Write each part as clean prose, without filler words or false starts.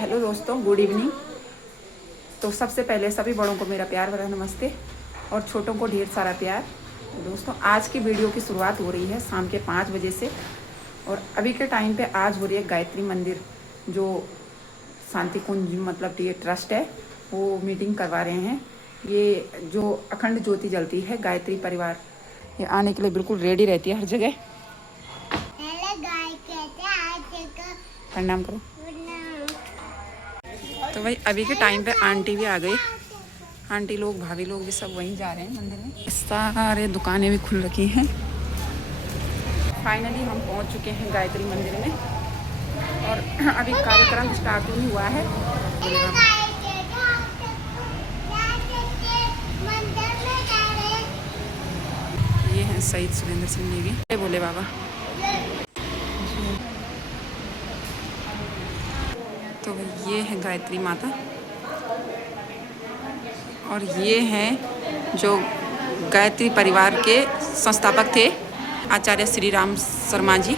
Hello दोस्तों, good evening. तो सबसे पहले सभी बड़ों को मेरा प्यार भरा नमस्ते और छोटों को ढेर सारा प्यार। दोस्तों, आज की वीडियो की शुरुआत हो रही है शाम के 5 बजे से और अभी के टाइम पे आज हो रही है गायत्री मंदिर जो शांति कुंज मतलब ये ट्रस्ट है, वो मीटिंग करवा रहे हैं। ये जो अखंड ज्योति जलती है गायत्री परिवार, ये आने के लिए बिल्कुल रेडी रहती है हर जगह। प्रणाम करो। तो भाई अभी के टाइम पे आंटी भी आ गई। आंटी लोग, भाभी लोग भी सब वहीं जा रहे हैं मंदिर में। सारे दुकानें भी खुल रखी हैं। फाइनली हम पहुंच चुके हैं गायत्री मंदिर में और अभी कार्यक्रम स्टार्ट नहीं हुआ है। ये हैं शहीद सुरेंद्र सिंह नेगी। बोले बाबा। तो ये है गायत्री माता और ये हैं जो गायत्री परिवार के संस्थापक थे, आचार्य श्री राम शर्मा जी।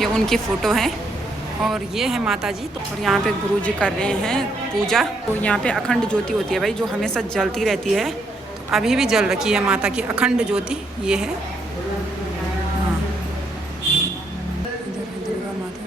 ये उनकी फ़ोटो है और ये है माता जी। तो और यहाँ पे गुरु जी कर रहे हैं पूजा। तो यहाँ पे अखंड ज्योति होती है भाई, जो हमेशा जलती रहती है। तो अभी भी जल रखी है माता की अखंड ज्योति। ये है, हाँ, इधर है दुर्गा माता।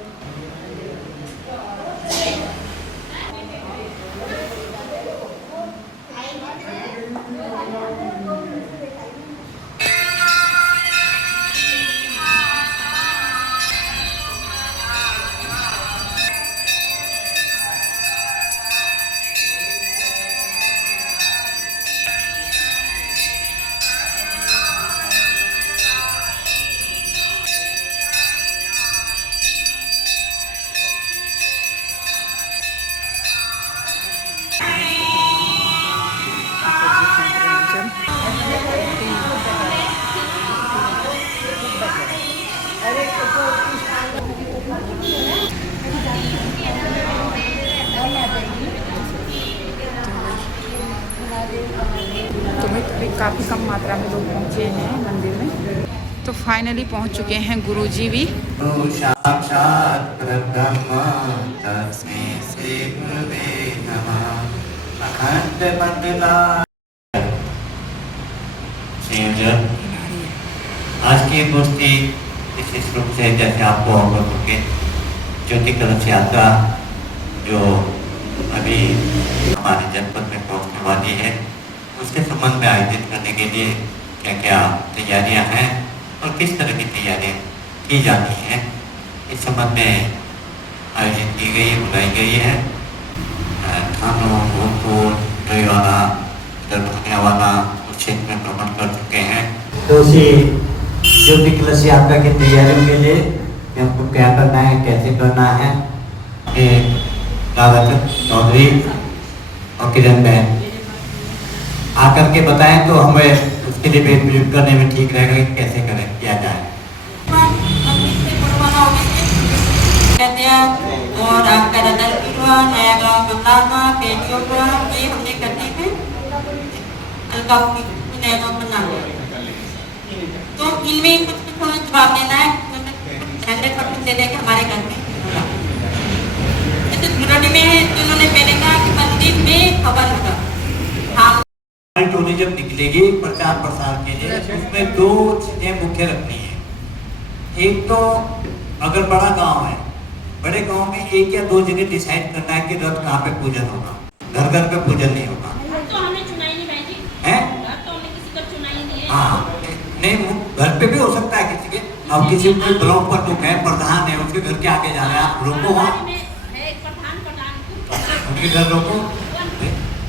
तो भाई काफ़ी कम मात्रा में लोग पहुँचे हैं मंदिर में। तो फाइनली पहुँच चुके हैं गुरुजी भी। आज की गोष्ठी विशेष रूप से जैसे आपको अवगत के ज्योति कलश यात्रा जो अभी हमारे जनपद में पहुंचने वाली है, उसके संबंध में आयोजित करने के लिए क्या क्या तैयारियां हैं और किस तरह की तैयारियां की जाती हैं, इस संबंध में आयोजित की गई, बुलाई गई है। थानों, भोजपुर, डोईवाला, दरभंगा उस क्षेत्र में भ्रमण कर चुके हैं। तो उसी ज्योति कलश यात्रा की तैयारियों के लिए हमको क्या करना है, कैसे करना है, चौधरी और किरण बहन आकर के बताएं तो हमें उसके लिए बेहतर करने में ठीक रहेगा कि कैसे करें, किया जाए। और आपका नया गाँव बदलावा ये हमने करने में नया गाँव बना। तो इनमें कुछ जवाब देना है, 100% दे देंगे हमारे घर में। जैसे में है तो उन्होंने पहले कहा कि मंदिर में खबर होगा। हाँ, टोली जब निकलेगी प्रचार प्रसार के लिए, उसमें दो चीजें मुख्य रखनी है। एक तो अगर बड़ा गांव है, बड़े गांव में एक या दो जगह डिसाइड करना है कि रथ कहाँ पे पूजन होगा, घर घर पे पूजन नहीं होगा। तो हमने चुनाई नहीं भाई जी, हैं? तो हमने किसी का चुनाई नहीं है। हाँ, नहीं, घर पे भी हो सकता है किसी के। अब किसी को ब्लॉक पर तो है, प्रधान है, उसके घर के आगे जाना है, आप रोको वहाँ, उनके घर रोको।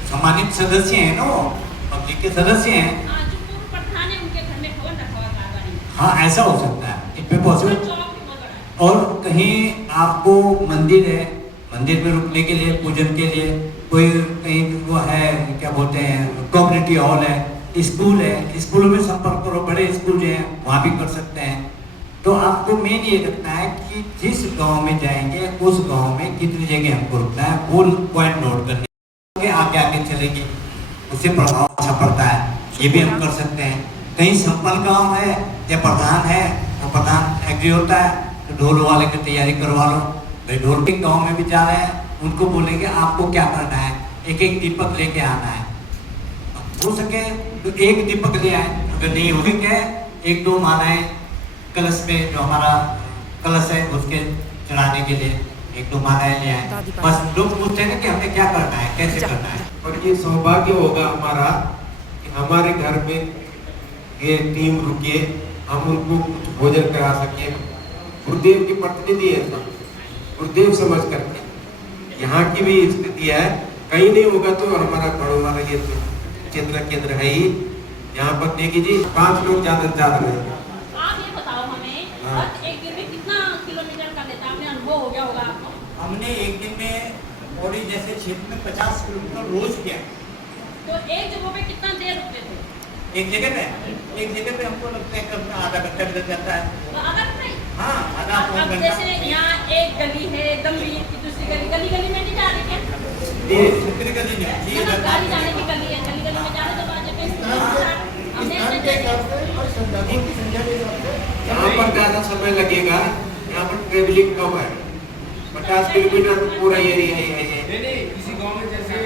सम्मानित सदस्य हैं ना, पब्लिक के सदस्य हैं। हाँ, ऐसा हो सकता है, इसमें पॉसिबल। और कहीं आपको मंदिर है, मंदिर में रुकने के लिए, पूजन के लिए कोई कहीं वो है, क्या बोलते हैं, कम्युनिटी हॉल है, स्कूल है, स्कूलों में संपर्क करो, बड़े स्कूल जो हैं वहाँ भी कर सकते हैं। तो आपको मेन ये रखना है कि जिस गांव में जाएंगे उस गांव में कितनी जगह हमको रुकना है, वो पॉइंट नोट करने आगे आगे चलेगी, उससे प्रभाव अच्छा पड़ता है। ये भी हम कर सकते हैं। कहीं संपन्न गांव है या प्रधान है, तो प्रधान एग्री होता है तो ढोल वाले की तैयारी करवा लो भाई, ढोल के गाँव में भी जा रहे हैं उनको बोलेंगे आपको क्या करना है, एक एक दीपक लेके आना है। हो सके तो एक दीपक ले आए, अगर नहीं हो सके एक दो मालाएं कलश में, जो हमारा कलश है उसके चढ़ाने के लिए एक दो मालाएं ले आए। बस लोग पूछते हैं कि हमें क्या करना है, कैसे करना है। और ये सौभाग्य होगा हमारा कि हमारे घर में ये टीम रुके, हम उनको कुछ भोजन करा सके। गुरुदेव की प्रतिनिधि है सब, गुरुदेव समझ करके यहाँ की भी स्थिति है। कहीं नहीं होगा तो हमारा बड़ों वाला ये चित्र केंद्र है ही, यहाँ पर देखिए जी 5 लोग ज्यादा से ज्यादा रहेंगे। आप ये बताओ हमें, हाँ। एक दिन में कितना किलोमीटर का लेता है? आपने अनुभव हो गया होगा आपको। हमने एक दिन में और जैसे क्षेत्र में 50 किलोमीटर रोज किया। तो एक जगह पे कितना देर रुकते थे? एक जगह पे हमको लगता है कि आधा घंटा भी लग जाता है। तो अगर नहीं, हाँ, आधा अब पौन घंटा। जैसे यहाँ एक गली है गंभीर की, दूसरी गली में नहीं जा रही क्या? ये दूसरी गली में जी, मतलब इधर गाड़ी जाने की गली है, गली में जाने तो बाद में हमने स्थान के हिसाब से और श्रद्धालुओं की संख्या के हिसाब से यहाँ पर ज्यादा समय लगेगा, यहाँ पर ट्रेवलिंग कम है। 50 किलोमीटर में पूरा एरिया है। किसी गांव में जैसे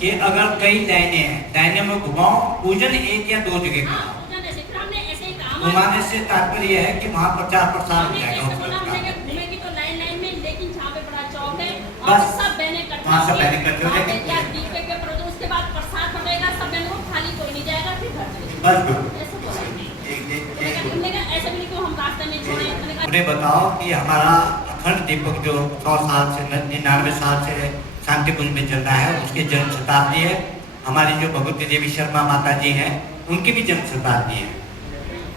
कि अगर कई लाइनें हैं, लाइनों में घुमाओ, पूजन एक या दो जगह हाँ, घुमाओ। पूजन ऐसे फिर हमने ऐसे ही कहा। घुमाने से तात्पर्य है कि वहाँ प्रचार प्रसार हो हमने जाएगा ऐसे उस बोला बात हमने का। कि घूमेगी तो लाइन में, लेकिन जहाँ पे बड़ा चौक है और बस, सब बहनें इकट्ठी वहाँ सब होंगी, बहनें इकट्ठी हो वहाँ पे जाएंगी। क्या दीपक के प्रोग्राम, उसके बाद प्रसाद बटेगा, सब बहनों को खाली कोई नहीं जाएगा, फिर घर चले जाएंगे। बस बिल्कुल। ऐसे बोला हमने। एक- हमने कहा ऐसे भी नहीं कि हम रास्ते में छोड़े। हमने कहा उन्हें बताओ कि हमारा अखंड दीपक जो 100 साल से 99 साल से शांति कुंज में चल रहा है, उसकी जन्म शताब्दी है। हमारी जो भगवती देवी शर्मा माता जी हैं, उनकी भी जन्म शताब्दी है।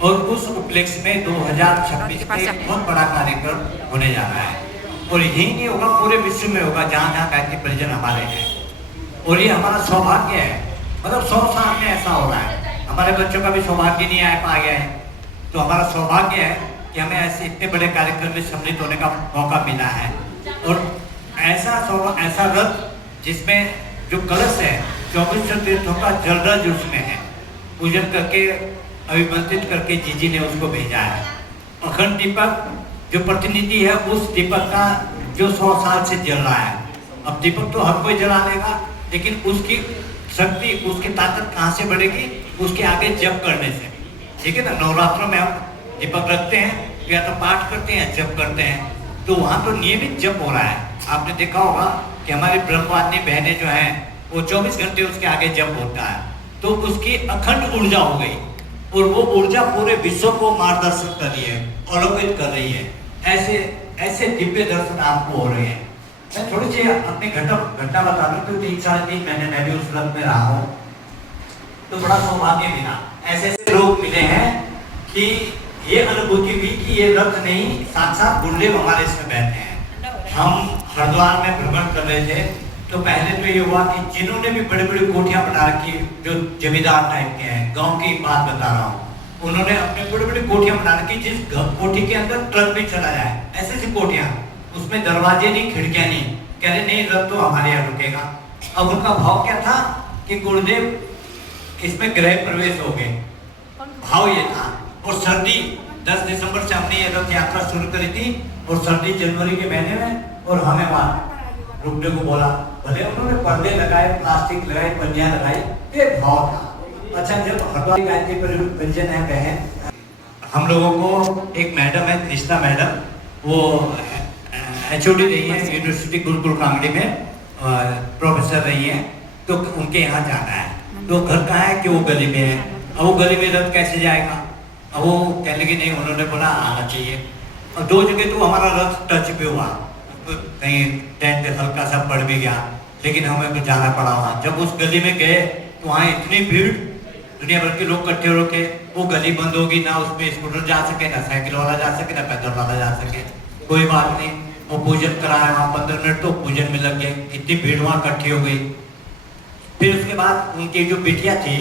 और उस उपलक्ष्य में 2026 में एक बहुत बड़ा कार्यक्रम होने जा रहा है। और यही नहीं होगा, पूरे विश्व में होगा, जहाँ जहाँ गायत्री परिजन हमारे हैं। और ये हमारा सौभाग्य है, मतलब 100 साल में ऐसा हो रहा है। हमारे बच्चों का भी सौभाग्य नहीं आ पा गया है, तो हमारा सौभाग्य है कि हमें ऐसे इतने बड़े कार्यक्रम में सम्मिलित होने का मौका मिला है। और ऐसा रथ जिसमें जो कलश है 24 तीर्थों का जलरज उसमें है, पूजन करके अभिमंत्रित करके जीजी ने उसको भेजा है। अखंड दीपक जो प्रतिनिधि है उस दीपक का जो 100 साल से जल रहा है। अब दीपक तो हर कोई जला लेगा, लेकिन उसकी शक्ति, उसकी ताकत कहाँ से बढ़ेगी? उसके आगे जप करने से। ठीक है ना, नवरात्रों में हम दीपक रखते हैं, या तो पाठ करते हैं, जप करते हैं, तो वहाँ तो नियमित जप हो रहा है। आपने देखा होगा कि हमारी ब्रह्मवादिनी बहनें जो हैं वो 24 घंटे उसके आगे जप होता है, तो उसकी अखंड ऊर्जा हो गई और वो ऊर्जा पूरे विश्व को मार्गदर्शन कर रही है, अलौकित कर रही है। ऐसे दिव्य दर्शन आपको हो रहे हैं। मैं थोड़ी सी अपनी घटना बता दूं, तो 3 साढ़े 3 महीने मैं भी उस रथ में रहा हूँ, तो बड़ा सौभाग्य मिला। ऐसे लोग मिले हैं कि ये अनुभूति हुई कि ये रथ नहीं, साक्षात गुरुदेव हमारे इसमें बैठे हैं। हम हरिद्वार में भ्रमण कर रहे थे, तो पहले तो ये हुआ कि जिन्होंने भी बड़ी बड़ी कोठियां बना रखी, जो जमींदार टाइप के हैं, गांव की बात बता रहा हूँ, उन्होंने अपनी बड़ी बड़ी कोठियां बना रखी, जिस कोठी के अंदर ट्रक भी चला जाए, ऐसी कोठियां, उसमें दरवाजे नहीं, खिड़कियां नहीं, कह रहे नहीं रथ तो हमारे यहाँ रुकेगा। अब उनका भाव क्या था कि गुरुदेव इसमें गृह प्रवेश हो गए, भाव ये था। और सर्दी 10 दिसंबर से हमने ये रथ यात्रा शुरू करी थी, और सर्दी जनवरी के महीने में, और हमें वहाँ रुकने को बोला। भले उन्होंने पर्दे लगाए, प्लास्टिक लगाए, पंजियां लगाई, ये भाव था। अच्छा, जब हरिद्वार गायत्री परिजन है बहन, हम लोगों को एक मैडम है कृष्णा मैडम, वो HOD रही है यूनिवर्सिटी गुरुकुल कांगड़ी में, प्रोफेसर रही है, तो उनके यहाँ जाना है। तो घर कहाँ है कि वो गली में है। अब वो गली में रथ कैसे जाएगा? अब वो कहने लगी नहीं, उन्होंने बोला आना चाहिए। और 2 जगह तो हमारा रथ टच पे हुआ, कहीं टेंट हल्का सा पड़ भी गया, लेकिन हमें तो जाना पड़ा वहाँ। जब उस गली में गए तो वहाँ इतनी भीड़, दुनिया भर के लोग इकट्ठे हो के, वो गली बंद होगी, ना उसमें स्कूटर जा सके, ना साइकिल वाला जा सके, ना पैदल वाला जा सके। कोई बात नहीं, वो पूजन कराया वहाँ 15 मिनट, तो पूजन में लग गए, इतनी भीड़ वहाँ इकट्ठी हो गई। फिर उसके बाद उनकी जो बिटिया थी,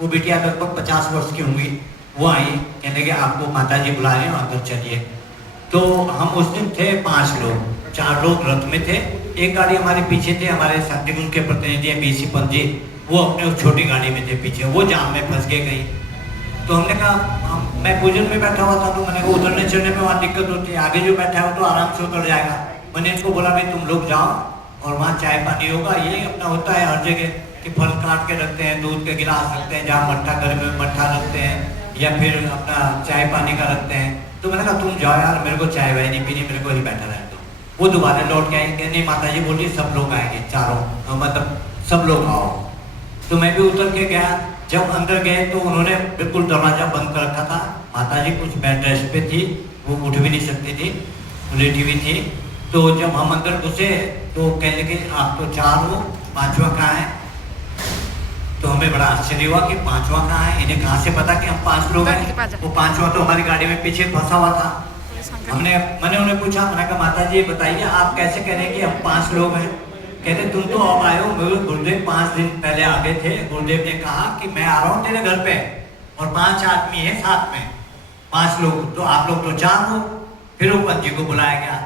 वो बिटिया लगभग 50 वर्ष की होंगी, वो आई, कहने लगे आपको माता जी बुला रहे हैं, अंदर चलिए। तो हम उस दिन थे 5 लोग, 4 लोग रथ में थे, एक गाड़ी हमारे पीछे थे, हमारे शांतिकुंज के प्रतिनिधि BC पंत जी, वो अपने उस छोटी गाड़ी में थे पीछे, वो जाम में फंस के गई। तो हमने कहा, मैं पूजन में बैठा हुआ था, तो मैंने कहा उतरने चढ़ने में वहाँ दिक्कत होती है, आगे जो बैठा है वो तो आराम से उतर जाएगा। मैंने इनको बोला भाई तुम लोग जाओ और वहाँ चाय पानी होगा। ये अपना होता है हर जगह कि फल काट के रखते हैं, दूध के गिलास रखते हैं, जहाँ मट्ठा घर में मट्ठा रखते हैं, या फिर अपना चाय पानी का रखते हैं। तो मैंने कहा तुम जाओ यार, मेरे को चाय वाय नहीं पीनी, मेरे को ही बैठा रहे। तो वो दोबारा लौट के आएंगे, नहीं माता जी बोलिए सब लोग आएंगे, चारों मतलब सब लोग आओ। तो मैं भी उतर के गया। जब अंदर गए तो उन्होंने बिल्कुल दरवाजा बंद कर रखा था। माता जी कुछ बेड रेस्ट पे थी, वो उठ भी नहीं सकती थी, लेटी हुई थी। तो जब हम अंदर घुसे तो कहने लगे आप तो 4 हो, 5वां कहाँ है? तो हमें बड़ा आश्चर्य हुआ कि 5वां कहाँ है, इन्हें कहाँ से पता कि हम 5 लोग हैं? वो 5वां तो हमारी गाड़ी में पीछे फंसा हुआ था। मैंने उन्हें पूछा, मैंने कहा माता जी बताइए आप कैसे कह रहे हैं कि हम 5 लोग हैं? कहते तुम तो अब आए हो, मेरे गुरुदेव 5 दिन पहले आ गए थे। गुरुदेव ने कहा कि मैं आ रहा हूँ तेरे घर पे और 5 आदमी है साथ में, 5 लोग, तो आप लोग तो 4 हो। फिर वो पंत जी को बुलाया गया,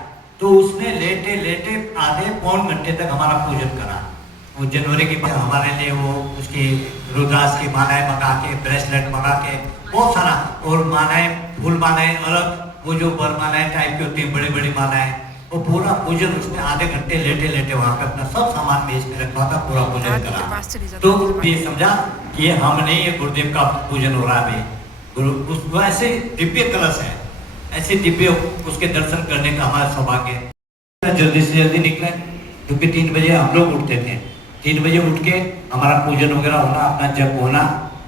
तो उसने लेटे लेटे आधे पौन घंटे तक हमारा पूजन करा। वो जनवरी की हमारे लिए वो उसकी रुद्राक्ष की मालाएं मंगा के, ब्रेसलेट मंगा के, बहुत सारा, और मालाएं, फूल मालाएं अलग, वो जो बरमालाएं टाइप की होती है, बड़ी बड़ी मालाएं, वो पूरा पूजन उसने आधे घंटे लेटे लेटे वहां पे अपना सब सामान बेच के रखा था, पूरा पूजन करा। तो ये समझा कि ये हम नहीं, ये गुरुदेव का पूजन हो रहा है। गुरु ऐसे दिव्य कलश है, ऐसे दिव्य उसके दर्शन करने का हमारा सौभाग्य है। जल्दी से जल्दी निकले, क्योंकि 3 बजे हम लोग उठते थे। 3 बजे उठ के हमारा पूजन वगैरह होना, अपना जप होना,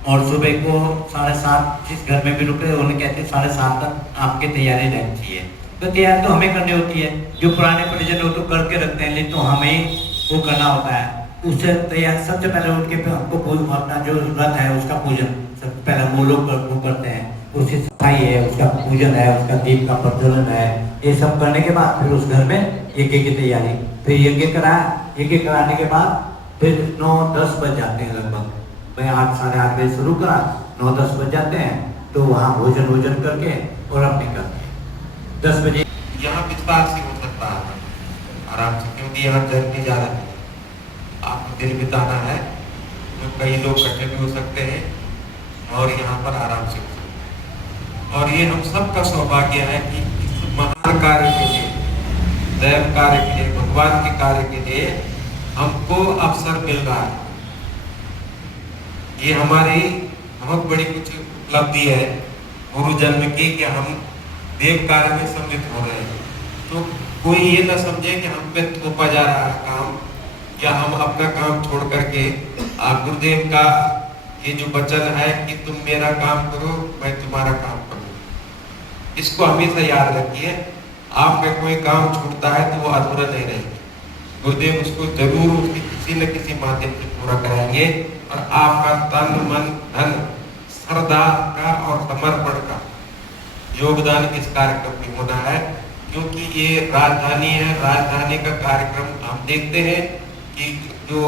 और सुबह को 7:30 जिस घर में भी रुके उन्हें कहते 7:30 तक आपकी तैयारी रहनी चाहिए। तो तैयारी तो हमें करनी होती है, जो पुराने परिजन वो तो करके रखते हैं, लेकिन तो हमें वो करना होता है। उससे तैयार सबसे पहले उठ के फिर हमको अपना जो व्रत है उसका पूजन सबसे पहले वो लोग वो करते हैं। उसकी सफाई है, उसका पूजन है, उसका दीप का प्रज्वलन है, ये सब करने के बाद फिर उस घर में यज्ञ की तैयारी, फिर यज्ञ कराया। यज्ञ कराने के बाद फिर 9-10 बज जाते हैं लगभग। मैं 8 साढ़े 8 बजे शुरू करा, 9-10 बज जाते हैं। तो वहाँ भोजन करके और अब निकलते हैं 10 बजे। यहाँ विस्तार से हो सकता है आराम से, क्योंकि यहाँ जर्नी जा रहा है, आपको दिन बिताना है, तो कई लोग इकट्ठे भी हो सकते हैं और यहाँ पर आराम से हो सकते हैं। और ये हम सब का सौभाग्य है कि इस महान कार्य के लिए, दैव कार्य के लिए, भगवान के कार्य के लिए हमको अवसर मिल रहा है। ये हमारी बहुत बड़ी कुछ उपलब्धि है गुरु जन्म की, कि हम देव कार्य में सम्मिलित हो रहे हैं। तो कोई ये ना समझे कि हम पे थोपा जा रहा है काम, या हम अपना काम छोड़ करके गुरुदेव का ये जो वचन है कि तुम मेरा काम करो, मैं तुम्हारा काम करूँ, इसको हमेशा याद रखिए। आपका कोई काम छूटता है तो वो अधूरा नहीं रहेगा, गुरुदेव उसको जरूर उसकी किसी न किसी माध्यम से पूरा कराएंगे। और आपका तन मन धन श्रद्धा का और समर्पण का योगदान इस कार्यक्रम में होना है, क्योंकि ये राजधानी है। राजधानी का कार्यक्रम हम देखते हैं कि जो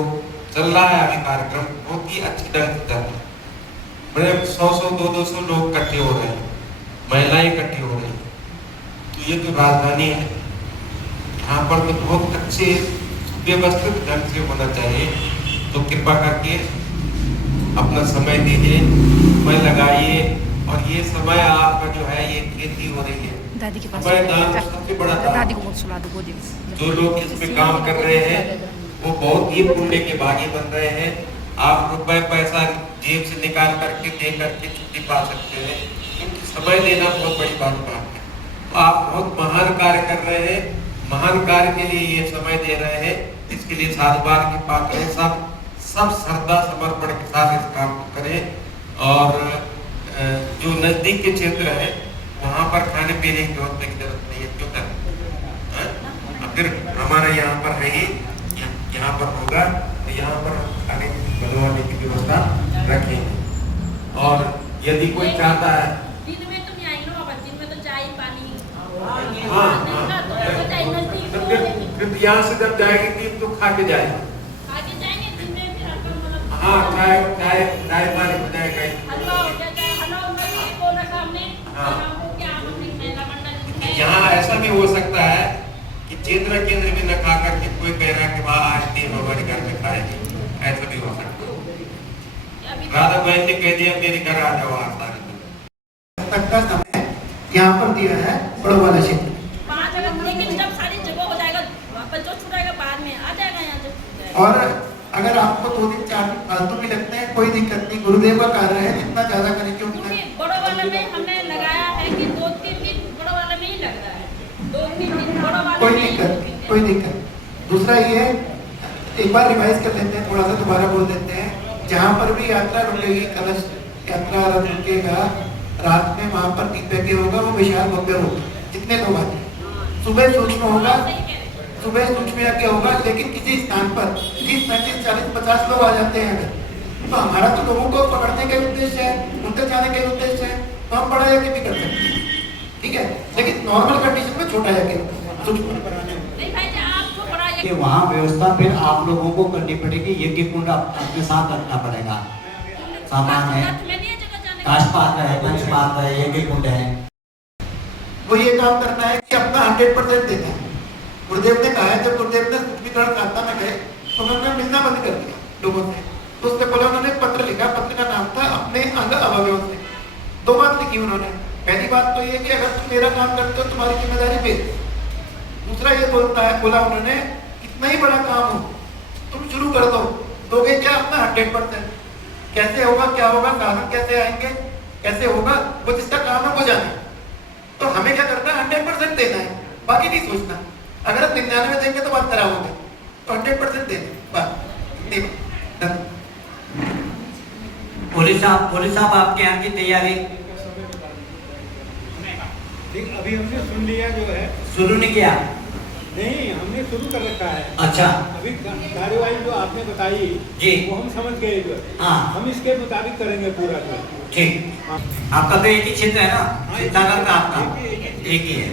चल रहा है अभी कार्यक्रम बहुत ही अच्छी ढंग से चल रहा है। बड़े 100-100, 200-200 लोग इकट्ठे हो रहे हैं, महिलाएं इकट्ठी हो रही हैं। तो ये तो राजधानी है, यहाँ पर तो बहुत अच्छे व्यवस्थित ढंग से होना चाहिए। तो कृपा करके अपना समय दीजिए, समय लगाइए। और ये समय आपका जो है ये खेती हो रही है, दादी के पास समय दान सबसे बड़ा दान। दादी को बहुत सुला दो गोदी में। जो लोग इसमें काम कर रहे हैं वो बहुत ही पुण्य के भागी बन रहे हैं। आप रुपए पैसा जेब से निकाल करके दे करके छुट्टी पा सकते हैं, क्योंकि समय देना बहुत बड़ी बात है। तो आप बहुत महान कार्य कर रहे हैं, महान कार्य के लिए ये समय दे रहे हैं, इसके लिए साधुवाद की पात्र है। सब श्रद्धा समर्पण के साथ इस काम को करें। और जो नजदीक के क्षेत्र है वहाँ पर खाने पीने की व्यवस्था की जरूरत नहीं है, क्यों कर फिर हमारे यहाँ पर है ही, यहाँ पर होगा, तो यहाँ पर खाने बनवाने की व्यवस्था रखेंगे। और यदि कोई चाहता है दिन में तुम आई नो, अब दिन में तो चाय पानी। हाँ तो चाय नजदीक तो फिर यहाँ से जब जाएगी टीम तो खा के जाएगी। आगे जाएंगे दिन में, फिर अपन मतलब हाँ चाय पानी हो जाएगा। हलवा हो जाए, हलवा उनका को ना सामने हमको क्या अपनी महिला मंडल। यहाँ ऐसा भी हो सकता है कि चेतना केंद्र में न खा करके कोई कह रहा है कि वहाँ आज टीम हमारे घर में खाएगी, ऐसा भी हो सकता है। राधा बहन ने कह दिया मेरे घर आ जाओ आज सारे तक का समय यहाँ पर दिया है बड़ों वाला क्षेत्र। 5 अगस्त, लेकिन जब सारी जगह हो जाएगा वापस जो छुड़ाएगा बाद में आ जाएगा और अगर आपको 2 दिन 4 दिन फालतू भी लगते हैं कोई दिक्कत नहीं, गुरुदेव का कार्य है, जितना ज्यादा करेंगे क्योंकि उतना। बड़ों वाले में हमने लगाया है कि 2-3 दिन बड़ों वाले में ही लग रहा है, 2-3 दिन बड़ों वाले कोई में ही दिक्कत, रुकेंगे। कोई दिक्कत। दूसरा ये एक बार रिवाइज कर लेते हैं, थोड़ा सा दोबारा बोल देते हैं। जहाँ पर भी यात्रा रुकेगी, कलश यात्रा रथ रुकेगा, रात में वहाँ पर दीप यज्ञ होगा, वो विशाल भव्य होगा, जितने लोग आते हैं। सुबह सूक्ष्म होगा, सुबह सूक्ष्म यज्ञ होगा, लेकिन किसी स्थान पर 30, 35, 40, 50 लोग आ जाते हैं अगर, तो हमारा तो लोगों को पकड़ने का उद्देश्य है, उनके जाने का उद्देश्य है, तो हम बड़ा यज्ञ भी कर सकते हैं, ठीक है। लेकिन नॉर्मल कंडीशन में छोटा यज्ञ सूक्ष्म नहीं भाई जी, आपको बड़ा कि वहाँ व्यवस्था फिर आप लोगों को करनी पड़ेगी, यज्ञ कुंड अपने साथ रखना पड़ेगा, सामान है, काश पात्र है, पंच पात्र है, यज्ञ कुंड है। वो ये काम करना है कि अपना 100% देना है। गुरुदेव ने कहा है, जब गुरुदेव ने पृथ्वीकरण साधना में गए तो उन्होंने मिलना बंद कर दिया लोगों से, तो उससे बोला उन्होंने पत्र लिखा, पत्र का नाम था अपने अंग अवयवों से। 2 बात लिखी उन्होंने, पहली बात तो ये कि अगर तुम मेरा काम करते हो तुम्हारी जिम्मेदारी मेरी। दूसरा ये बोला उन्होंने, कितना ही बड़ा काम हो तुम शुरू कर दो, दोगे क्या? अपना 100%। कैसे होगा, क्या होगा, साधन कैसे आएंगे, कैसे होगा, वो जिसका काम है वो जाने। तो हमें क्या करना है? 100% देना है, बाकी नहीं सोचना। अगर हम 99 देंगे तो बात खराब होगी, तो 100% देना बात। पुलिस साहब आपके यहाँ की तैयारी लेकिन अभी हमने सुन लिया जो है, शुरू नहीं किया? नहीं हमने शुरू कर रखा है। अच्छा, अभी कार्यवाही जो आपने बताई जी, वो हम समझ गए जो है। हाँ, हम इसके मुताबिक करेंगे पूरा जो है। ठीक। आपका तो एक ही क्षेत्र है ना, सीतानगर का आपका एक ही है,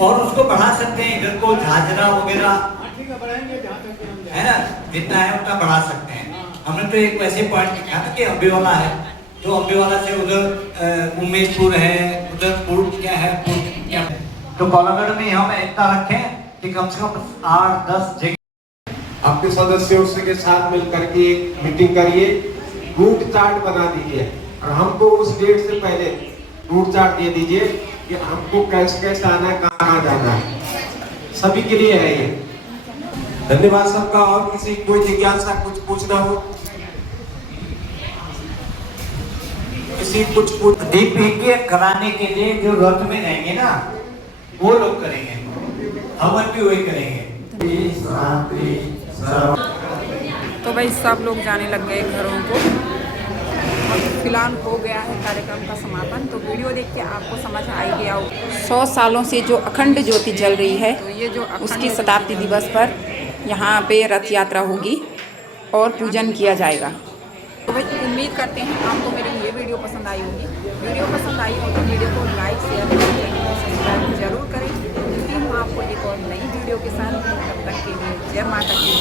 और उसको बढ़ा सकते हैं इधर को, झाझरा वगैरह, हाँ ठीक है, बढ़ाएंगे जहाँ तक कि हम जाएं। है ना, जितना है उतना बढ़ा सकते हैं। हमने तो एक वैसे पॉइंट लिखा ना कि अम्बेवाला है, तो अम्बेवाला से उधर उमेशपुर है, उधर पुर क्या है, क्या है, तो कोलागढ़ में हम इतना रखें कि कम से कम 8-10 जगह अपने सदस्यों से के साथ मिलकर के एक मीटिंग करिए, रूट चार्ट बना दीजिए, और हमको उस डेट से पहले रूट चार्ट दे दीजिए कि हमको कैसे कैसे आना है, कहाँ जाना है, सभी के लिए है ये। धन्यवाद सबका। और किसी कोई जिज्ञासा कुछ पूछना हो, किसी कुछ दीप यज्ञ कराने के लिए जो रथ में रहेंगे ना, वो लोग करेंगे, हवन भी वही करेंगे। तो भाई सब लोग जाने लग गए घरों को। फिलहाल हो गया है कार्यक्रम का समापन। तो वीडियो देख के आपको समझ आ ही गया हो 100 सालों से जो अखंड ज्योति जल रही है, तो ये जो उसकी शताब्दी दिवस पर यहाँ पे रथ यात्रा होगी और पूजन किया जाएगा। तो भाई उम्मीद करते हैं आपको मेरी ये वीडियो पसंद आई होगी। वीडियो पसंद आई हो तो वीडियो को लाइक, शेयर और सब्सक्राइब जरूर करें। मिलती हूँ आपको एक और नई वीडियो के साथ। तब तक के लिए जय माता की।